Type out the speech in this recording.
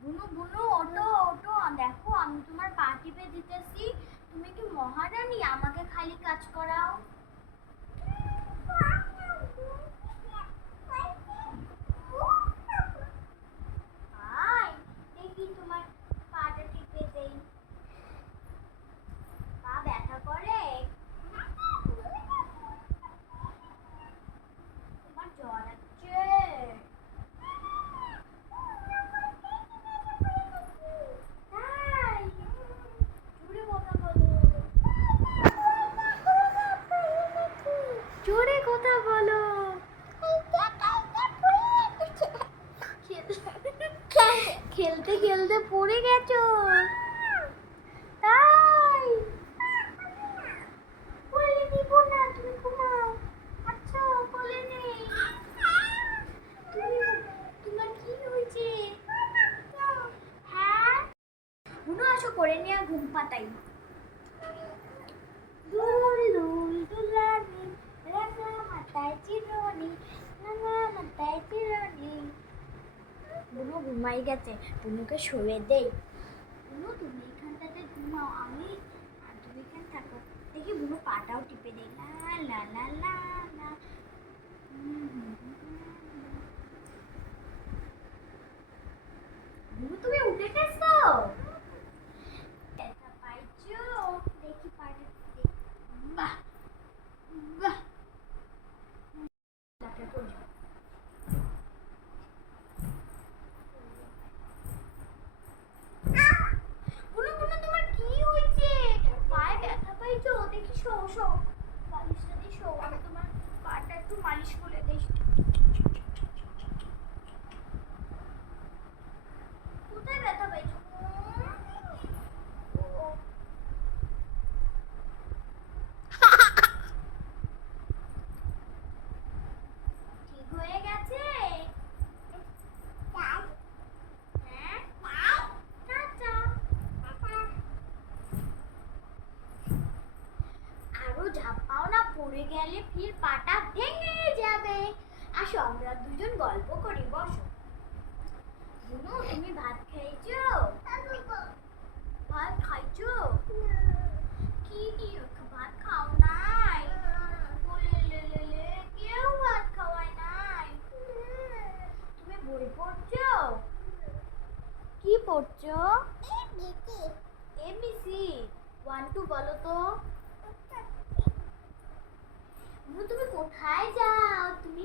বুনু বুনু ওটো ওটো দেখো, আমি তোমার পা টিপে দিতেছি। তুমি কি মহারানী? আমাকে খালি কাজ করাও আয় দেখি তোমার পাটা টিপে দেই পা ব্যথা করে তোমার জ্বর আছে তাই জোরে কথা বলো জোরে কথা বলো। খেলতে খেলতে পড়ে গেছো। আচ্ছা তোমার কি হয়েছে? হ্যাঁ? করে নিয়ে ঘুম পাতাই। ঘুমাই গেছে বুনুকে শুয়ে দেই। বুনু তুমি এখানটাতে ঘুমাও, আমি আর তুমি এখানে থাকো। দেখি বুনু পাটাও টিপে দেই লা লা লা লা লা। বুনু তুমি উঠে গেছো ব্যথা পাইছো দেখি পাটা বাহ বাহ তারপরে পড়ে যাও। বুনু বুনু তোমার কি হয়েছে পায়ে ব্যথা পাইছো দেখি শো শো বালিশটা দিয়ে শো আমি তোমার ঠিক হয়ে গেছে? হ্যাঁ? আরও ঝাপাও না পড়ে গেলে ফির পাটা ভেঙে দুজন গল্প করি, বসো। বুনু তুমি ভাত খাইছো ভাত খাইছো? কি কি ভাত খাও নাই? কেউ ভাত খাওয়ায় নাই। তুমি বই পড়ছো? কি পড়ছো? এবিসি ওয়ান টু বলো তো। তুমি কোথায় যাও? তুমি